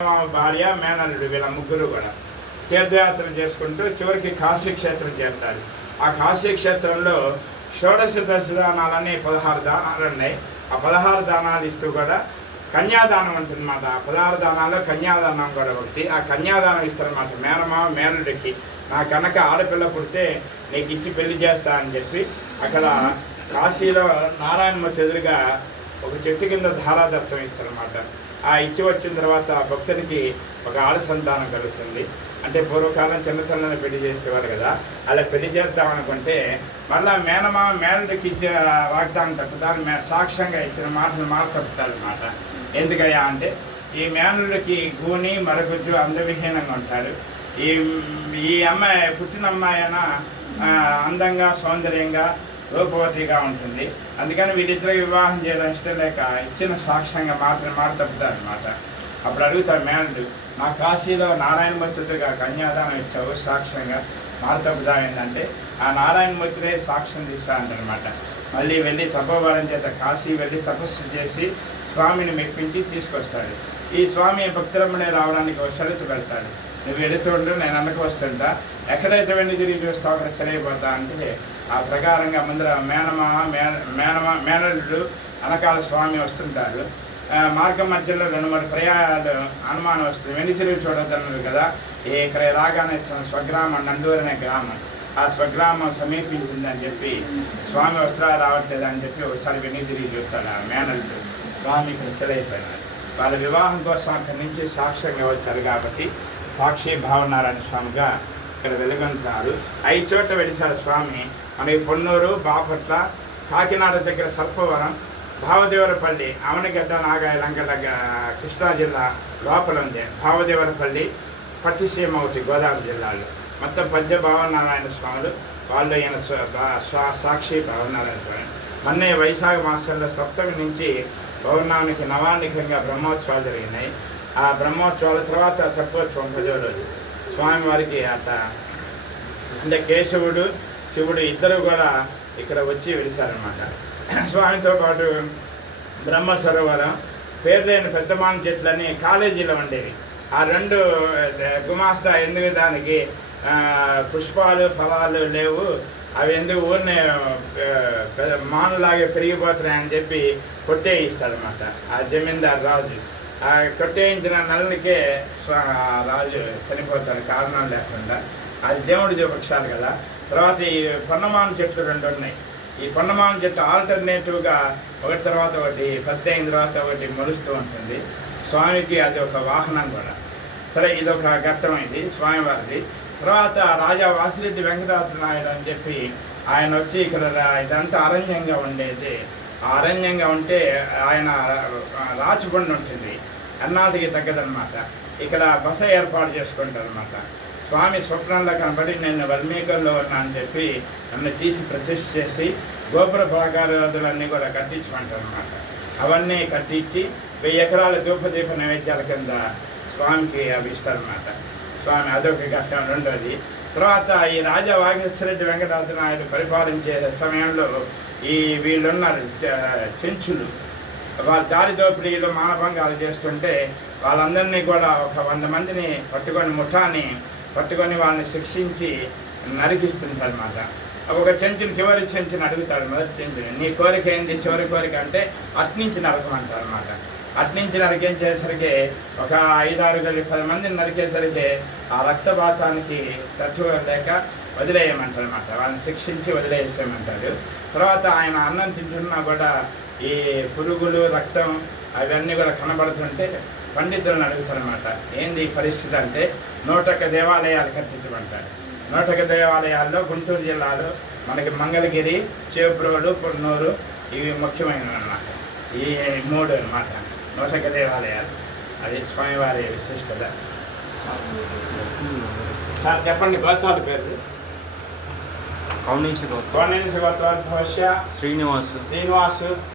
భార్య మేనల్లుడు వీళ్ళ ముగ్గురు కూడా తీర్థయాత్ర చేసుకుంటూ చివరికి కాశీ క్షేత్రం చేరుతారు. ఆ కాశీ క్షేత్రంలో షోడశ దశదానాలని 16 దానాలు ఉన్నాయి. ఆ 16 దానాలు ఇస్తూ కూడా కన్యాదానం ఉంటుందన్నమాట. ఆ 16 దానాల్లో కన్యాదానం కూడా ఒకటి. ఆ కన్యాదానం ఇస్తారన్నమాట. మేనమామ మేనల్లుడికి నా కనుక ఆడపిల్ల పుడితే నీకు ఇచ్చి పెళ్లి చేస్తా అని చెప్పి అక్కడ కాశీలో నారాయణమూర్తి ఎదురుగా ఒక చెట్టు కింద ధారాదత్తం ఇస్తారన్నమాట. ఆ ఇచ్చి వచ్చిన తర్వాత భక్తునికి ఒక ఆడ సంతానం కలుగుతుంది. అంటే పూర్వకాలం చిన్నతల్లని పెళ్లి చేసేవారు కదా, అలా పెళ్లి చేద్దాం అనుకుంటే మళ్ళీ మేనమామ మేనల్లుడికి ఇచ్చే వాగ్దానం తప్పుతారు, సాక్ష్యంగా ఇచ్చిన మాటలు తప్పుతారు అనమాట. ఎందుకయ్యా అంటే ఈ మేనల్లుడికి గూని మరగుజ్జు అందవిహీనంగా ఉంటాడు. ఈ అమ్మాయి పుట్టిన అమ్మాయి అయినా అందంగా సౌందర్యంగా రూపవతిగా ఉంటుంది. అందుకని వీళ్ళిద్దరికి వివాహం చేయడం ఇష్టం లేక ఇచ్చిన సాక్ష్యంగా మాట తప్పుతారనమాట. అప్పుడు అడుగుతారు మేనల్లుడు, నా కాశీలో నారాయణమూర్తిగా కన్యాదానం ఇచ్చావు, సాక్ష్యంగా మాట తప్పుతావు ఏంటంటే ఆ నారాయణమూర్తినే సాక్ష్యం తీస్తానంటనమాట. మళ్ళీ వెళ్ళి తపోబలం చేత కాశీ వెళ్ళి తపస్సు చేసి స్వామిని మెప్పించి తీసుకొస్తాడు. ఈ స్వామి భక్తులమ్మనే రావడానికి ఒక షరతు పెడతాడు. నువ్వు వెళుతుండు, నేను అన్నకు వస్తుంటా, ఎక్కడైతే వెండి తిరిగి చూస్తావు అక్కడ సరైపోతా అంటే ఆ ప్రకారంగా ముందర మేనల్లుడు అనకాల స్వామి వస్తుంటారు. మార్గం మధ్యలో 2-3 పర్యాయాలు అనుమానం వస్తుంది. వెండి తిరిగి చూడొద్దన్నారు కదా. ఇక్కడ రాగానే స్వగ్రామం నండూరు అనే గ్రామం, ఆ స్వగ్రామం సమీపించిందని చెప్పి స్వామి వస్త్రాలు రావట్లేదని చెప్పి ఒకసారి వెండి తిరిగి చూస్తాడు. ఆ మేనల్లుడు స్వామి ఇక్కడ సెలైపోయినాడు. వాళ్ళ వివాహం కోసం అక్కడి నుంచి సాక్ష్యంగా వచ్చారు కాబట్టి సాక్షి భావనారాయణ స్వామిగా ఇక్కడ వెలుగొంటున్నారు. 5 చోట్ల వెలిసాడు స్వామి. మనకి పొన్నూరు, బాపట్ల, కాకినాడ దగ్గర సర్పవరం, భావదేవరపల్లి, అవనగడ్డ, నాగాయలంక దగ్గర కృష్ణా జిల్లా లోపల ఉంది. భావదేవరపల్లి, పట్టిసీమ ఒకటి గోదావరి జిల్లాలో. మొత్తం 10 భావనారాయణ స్వాములు. వాళ్ళు ఈయన సాక్షి భావనారాయణ స్వామి. మొన్నే వైశాఖ మాసంలో సప్తమి నుంచి పౌర్ణానికి నవాన్నికంగా బ్రహ్మోత్సవాలు జరిగినాయి. ఆ బ్రహ్మోత్సవాల తర్వాత తక్కువోత్సవం 10వ రోజు స్వామివారికి అంటే కేశవుడు శివుడు ఇద్దరు కూడా ఇక్కడ వచ్చి వెలిసారనమాట. స్వామితో పాటు బ్రహ్మ సరోవరం, పేర్లేని పెద్దమాన చెట్లని కాలేజీలో ఉండేవి. ఆ 2 గుమాస్తా ఎందుకు దానికి పుష్పాలు ఫలాలు లేవు, అవి ఎందుకు ఊరినే మానులాగే పెరిగిపోతున్నాయని చెప్పి కొట్టేయిస్తాడనమాట ఆ జమీందారు రాజు. ఆ కొట్టేయించిన నల్లనికే రాజు చనిపోతాడు కారణాలు లేకుండా. అది దేవుడి చూపక్షాలు కదా. తర్వాత ఈ పొన్నమాన చెట్లు 2 ఉన్నాయి. ఈ పొన్నమాన చెట్టు ఆల్టర్నేటివ్గా ఒకటి తర్వాత ఒకటి పెద్ద అయిన తర్వాత ఒకటి మొలుస్తూ ఉంటుంది. స్వామికి అది ఒక వాహనం కూడా. సరే, ఇది ఒక ఘట్టమైంది స్వామివారిది. తర్వాత రాజా వాసిరెడ్డి వెంకటనాయుడు అని చెప్పి ఆయన వచ్చి ఇక్కడ ఇదంతా అరణ్యంగా ఉండేది. ఆ అరణ్యంగా ఉంటే ఆయన రాచబండి ఉంటుంది, అన్నాటికి తగ్గదనమాట. ఇక్కడ బస ఏర్పాటు చేసుకుంటారనమాట. స్వామి స్వప్నంలో కనబడి నేను వల్మీకంలో ఉన్నా అని చెప్పి నన్ను తీసి ప్రతిష్ఠ చేసి గోపుర ప్రాకారాదులన్నీ కూడా కట్టించమంటారనమాట. అవన్నీ కట్టించి 1000 ఎకరాల ధూపదీప నైవేద్యాల కింద స్వామికి అవి ఇస్తారనమాట. స్వామి అదొక కష్టం. రెండోది, తర్వాత ఈ రాజా వాసిరెడ్డి వెంకటనాయుడు పరిపాలించే సమయంలో వీళ్ళున్నారు చెంచులు, వాళ్ళ దారి దోపిడీలు మానభంగాలు చేస్తుంటే వాళ్ళందరినీ కూడా ఒక 100 మందిని పట్టుకొని ముఠాని పట్టుకొని వాళ్ళని శిక్షించి నరికిస్తుంటారు అన్నమాట. ఒక చెంచుని చివరి చెంచుని అడుగుతాడు, మొదటి చెంచుని, నీ కోరిక ఏంది, చివరి కోరిక అంటే అట్నుంచి నరకమంటారు అన్నమాట. అట్నుంచి నరికేసరికి ఒక 5-6 మందిని నరికేసరికి ఆ రక్తపాతానికి తట్టుకోలేక వదిలేయమంటారు అన్నమాట. వాళ్ళని శిక్షించి వదిలేసేయమంటారు. తర్వాత ఆయన అన్నం తింటున్నా కూడా ఈ పురుగులు రక్తం అవన్నీ కూడా కనబడుతుంటే పండితులను అడుగుతారనమాట, ఏంది ఈ పరిస్థితి అంటే 101 దేవాలయాలు కట్టించమంటారు. 101 దేవాలయాల్లో గుంటూరు జిల్లాలో మనకి మంగళగిరి, చేబ్రోలు, పొన్నూరు ఇవి ముఖ్యమైనవి అన్నమాట. ఈ 3 అన్నమాట 101 దేవాలయాలు. అది స్వామివారి విశిష్టత. చెప్పండి గోత్రాల పేరు. కౌండిన్సి గోత్రాలు భవిష్య శ్రీనివాసు.